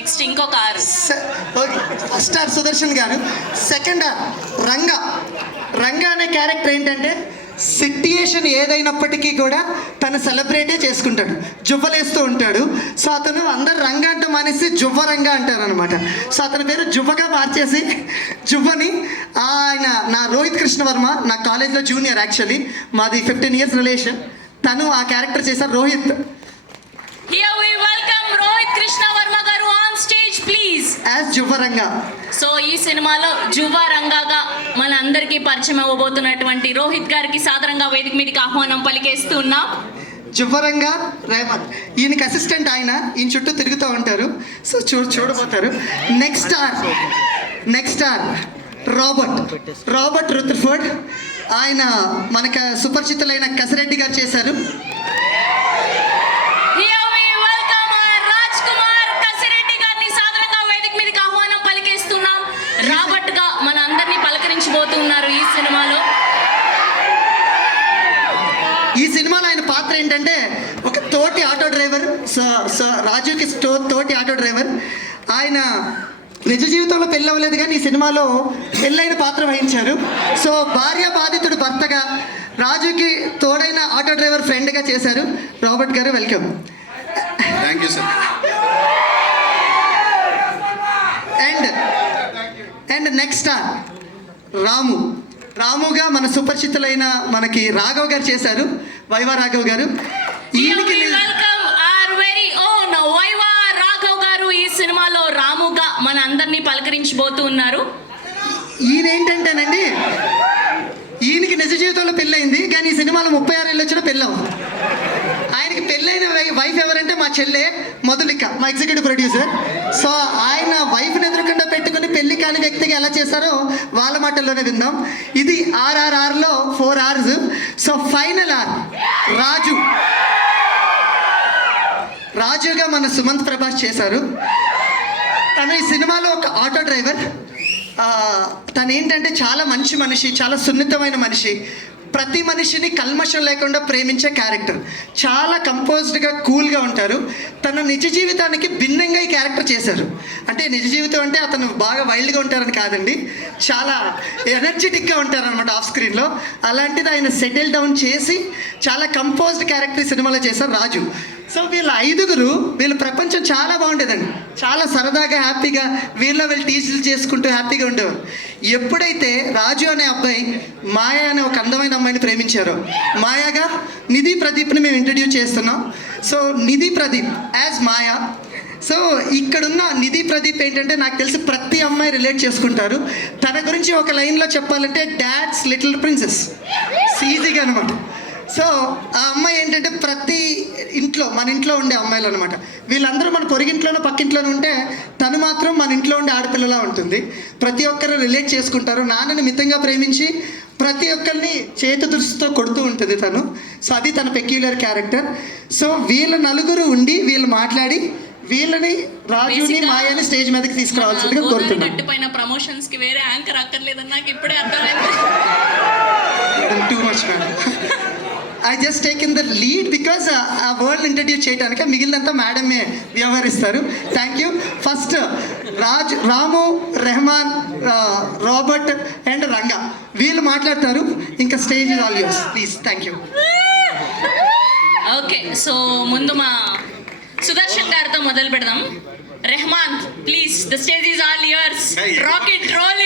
Next ఇంకొక R. Okay, first R Sudarshan garu. Second are Ranga. Ranga అనే character ఏంటంటే సిట్యుయేషన్ ఏదైనప్పటికీ కూడా తను సెలబ్రేటే చేసుకుంటాడు, జువ్వలేస్తూ ఉంటాడు. సో అతను అందరు రంగా అంటే మానేసి జువ్వ రంగా అంటారు అనమాట. సో అతని పేరు జువ్వగా మార్చేసి జువ్వని. ఆయన నా రోహిత్ కృష్ణవర్మ, నా కాలేజ్లో జూనియర్. యాక్చువల్లీ మాది 15 years రిలేషన్. తను ఆ క్యారెక్టర్ చేశారు Rohit. Here we welcome Rohit Krishna Varma garu on stage please. As జువ్వరంగా. సో ఈ సినిమాలో జువ్వ రంగాగా మన అందరికీ పరిచయం అవ్వబోతున్నటువంటి రోహిత్ గారికి సాదరంగా వేదిక మీదకి ఆహ్వానం పలికేస్తున్నాం. జువ్వరంగా రేవంత్, ఈయనకి అసిస్టెంట్. ఆయన ఈయన చుట్టూ తిరుగుతూ ఉంటారు. సో చూడబోతారు. Next R Robert Rutherford. ఆయన మనకు సుపరిచితులైన కసిరెడ్డి గారు చేశారు. Here we welcome Raj Kumar Kasireddy గారిని సాదరంగా వేదిక మీదకి ఆహ్వానం పలికేస్తున్నాం. రాబర్ట్ గా మన అందరినీ పలకరించబోతున్నారు ఈ సినిమాలో. ఈ సినిమాలో ఆయన పాత్ర ఏంటంటే ఒక తోటి ఆటో డ్రైవర్. సో రాజుకి తోటి ఆటో డ్రైవర్. ఆయన నిజ జీవితంలో పెళ్ళి అవ్వలేదు కానీ ఈ సినిమాలో పెళ్ళైన పాత్ర వహించారు. సో భార్య బాధితుడు భర్తగా, రాజుకి తోడైన ఆటో డ్రైవర్ ఫ్రెండ్గా చేశారు. Robert garu welcome. Thank you sir. And next రాముగా మన సుపరిచితులైన మనకి రాఘవ్ గారు చేశారు, వైవా రాఘవ్ గారు. ఈయనకి welcome our very own Viva Raghav గారు ఈ సినిమాలో రాముగా మన అందరినీ పలకరించబోతూ ఉన్నారు. ఈయన ఏంటంటేనండి, ఈయనకి నిజ జీవితంలో పెళ్ళయింది కానీ ఈ సినిమాలో 36 ఏళ్ళు వచ్చినా పెళ్ళవు. ఆయనకి పెళ్ళైన వైఫ్ ఎవరంటే మా చెల్లె మధులిక, మా ఎగ్జిక్యూటివ్ ప్రొడ్యూసర్. సో ఆయన వైఫ్ని ఎదురుకుండా పెట్టుకుని పెళ్లి కాని వ్యక్తిగా ఎలా చేశారో వాళ్ళ మాటల్లోనే విందాం. ఇది RRRలో 4 hours. సో ఫైనల్ ఆర్ రాజుగా మన సుమంత్ ప్రభాస్ చేశారు. తను ఈ సినిమాలో ఒక ఆటో డ్రైవర్. తను ఏంటంటే చాలా మంచి మనిషి, చాలా సున్నితమైన మనిషి. ప్రతి మనిషిని కల్మషం లేకుండా ప్రేమించే క్యారెక్టర్. చాలా కంపోజ్డ్గా, కూల్గా ఉంటారు. తన నిజ జీవితానికి భిన్నంగా ఈ క్యారెక్టర్ చేశారు. అంటే నిజ జీవితం అంటే అతను బాగా వైల్డ్గా ఉంటారని కాదండి, చాలా ఎనర్జెటిక్గా ఉంటారనమాట ఆఫ్ స్క్రీన్లో. అలాంటిది ఆయన సెటిల్ డౌన్ చేసి చాలా కంపోజ్డ్ క్యారెక్టర్ ఈ సినిమాలో చేశారు రాజు. సో వీళ్ళ ప్రపంచం చాలా బాగుండేదండి. చాలా సరదాగా, హ్యాపీగా వీళ్ళు టీచర్లు చేసుకుంటూ హ్యాపీగా ఉండేవారు. ఎప్పుడైతే రాజు అనే అబ్బాయి మాయా అనే ఒక అందమైన అమ్మాయిని ప్రేమించారో, మాయాగా నిధి ప్రదీప్ని మేము ఇంట్రడ్యూస్ చేస్తున్నాం. సో నిధి ప్రదీప్ యాజ్ మాయా. సో ఇక్కడున్న నిధి ప్రదీప్ ఏంటంటే నాకు తెలిసి ప్రతి అమ్మాయి రిలేట్ చేసుకుంటారు. తన గురించి ఒక లైన్లో చెప్పాలంటే డాడ్స్ లిటిల్ ప్రిన్సెస్, ఈజీగా అనమాట. సో ఆ అమ్మాయి ఏంటంటే ప్రతి ఇంట్లో, మన ఇంట్లో ఉండే అమ్మాయిలు అనమాట. వీళ్ళందరూ మన పొరిగింట్లోనూ పక్కింట్లోనూ ఉంటే తను మాత్రం మన ఇంట్లో ఉండే ఆడపిల్లలా ఉంటుంది. ప్రతి ఒక్కరు రిలేట్ చేసుకుంటారు. నాన్నని మితంగా ప్రేమించి ప్రతి ఒక్కరిని చేతి దురుసుతో కొడుతూ ఉంటుంది తను. సో అది తన పెక్యులర్ క్యారెక్టర్. సో వీళ్ళ నలుగురు ఉండి వీళ్ళు మాట్లాడి వీళ్ళని రాజుని మాయాని స్టేజ్ మీదకి తీసుకురావాల్సిందిగా కోరుతున్నాను. ప్రమోషన్స్ కి వేరే యాంకర్ అక్కర్లేదని నాకు ఇప్పుడే అర్థమైంది. Too much madam. I just taken the lead because ఆ వరల్డ్ ఇంట్రడ్యూస్ చేయడానికి మిగిలినంతా మేడమే వ్యవహరిస్తారు. Thank you. First Ramu, Rehman, Robert and Ranga వీళ్ళు మాట్లాడతారు. ఇంకా stage is all yours please. Thank you. Okay, so ముందు మా సుదర్శన్ గారితో మొదలు పెడదాం. Rehman please, the stage is all yours. Rocket role